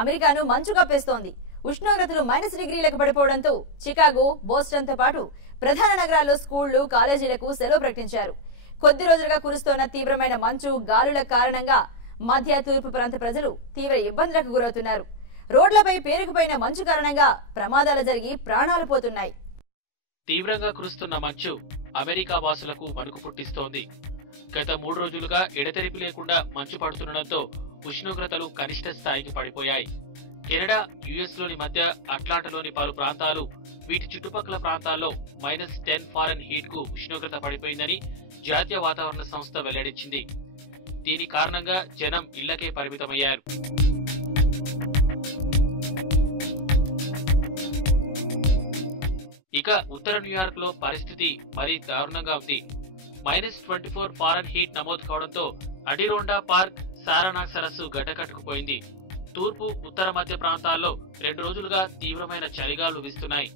అమెరికాను మంచు కప్పేస్తోంది. ఉష్ణోగ్రతలు -డిగ్రీలకు పడిపోవడంతో చికాగో, బోస్టన్ తో పాటు ప్రధాన నగరాల్లో స్కూళ్లు, కాలేజీలకు సెలవు ప్రకటించారు. కొద్ది రోజులుగా కురుస్తోన్న తీవ్రమైన మంచు, గాలుల కారణంగా మధ్య తూర్పు ప్రాంత ప్రజలు తీవ్ర ఇబ్బందులకు గురవుతున్నారు. రోడ్లపై పేరుకుపోయిన మంచు కారణంగా ప్రమాదాలు జరిగి ప్రాణాలు పోతున్నాయి. తీవ్రంగా కురుస్తున్న మంచు అమెరికా వాసులకు వణుకు పుట్టిస్తోంది. గత 3 రోజులుగా ఎడతెరిపి లేకుండా మంచు పడుతుండటంతో ఉష్ణోగ్రతలు కనిష్ట స్థాయికి పడిపోయాయి. కెనడా, యుఎస్ లోని మధ్య అట్లాంటాలోని పలు ప్రాంతాలు, వీటి చుట్టుపక్కల ప్రాంతాల్లో -10 ఫారెన్హీట్ కు ఉష్ణోగ్రత పడిపోయిందని జాతీయ వాతావరణ సంస్థ వెల్లడించింది. దీని కారణంగా జనం ఇళ్లకే పరిమితమయ్యారు. ఇక ఉత్తర న్యూయార్క్ లో పరిస్థితి మరీ దారుణంగా ఉంది. -24 ఫారెన్హీట్ నమోదు కావడంతో అడిరోండా పార్క్, సారానాక్ సరస్సు గడ్డకట్టుకుపోయింది. తూర్పు, ఉత్తర మధ్య ప్రాంతాల్లో 2 రోజులుగా తీవ్రమైన చలిగాలు వీస్తున్నాయి.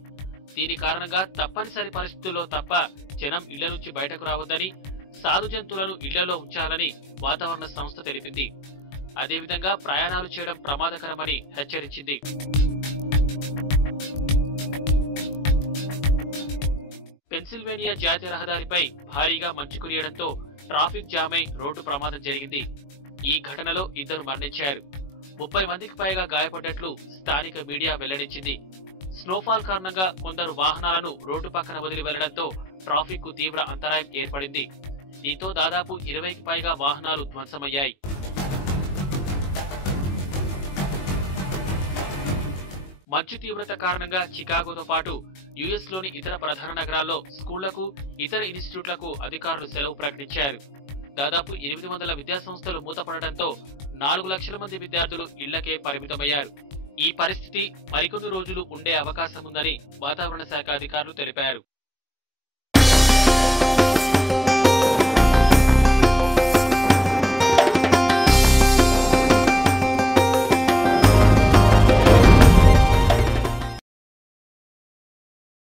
దీని కారణంగా తప్పనిసరి పరిస్థితుల్లో తప్ప జనం ఇళ్ల నుంచి బయటకు రావద్దని, సాధు జంతువులను ఇళ్లలో ఉంచాలని వాతావరణ సంస్థ తెలిపింది. అదేవిధంగా ప్రయాణాలు చేయడం ప్రమాదకరమని హెచ్చరించింది. పెన్సిల్వేనియా జాతీయ రహదారిపై భారీగా మంచు కురియడంతో ట్రాఫిక్ జామ్ అయి రోడ్డు ప్రమాదం జరిగింది. ఈ ఘటనలో 2 మరణించారు. 30 మందికి పైగా గాయపడ్డట్లు స్థానిక మీడియా వెల్లడించింది. స్నోఫాల్ కారణంగా కొందరు వాహనాలను రోడ్డు పక్కన వదిలి వెళ్లడంతో ట్రాఫిక్ కు తీవ్ర అంతరాయం ఏర్పడింది. దీంతో దాదాపు 20కి పైగా వాహనాలు ధ్వంసమయ్యాయి. మంచు తీవ్రత కారణంగా చికాగోతో పాటు యుఎస్ లోని ఇతర ప్రధాన నగరాల్లో స్కూళ్లకు, ఇతర ఇన్స్టిట్యూట్లకు అధికారులు సెలవు ప్రకటించారు. దాదాపు 800 విద్యాసంస్థలు మూతపడడంతో 4 లక్షల మంది విద్యార్థులు ఇళ్లకే పరిమితమయ్యారు. ఈ పరిస్థితి మరికొన్ని రోజులు ఉండే అవకాశం ఉందని వాతావరణ శాఖ అధికారులు తెలిపారు.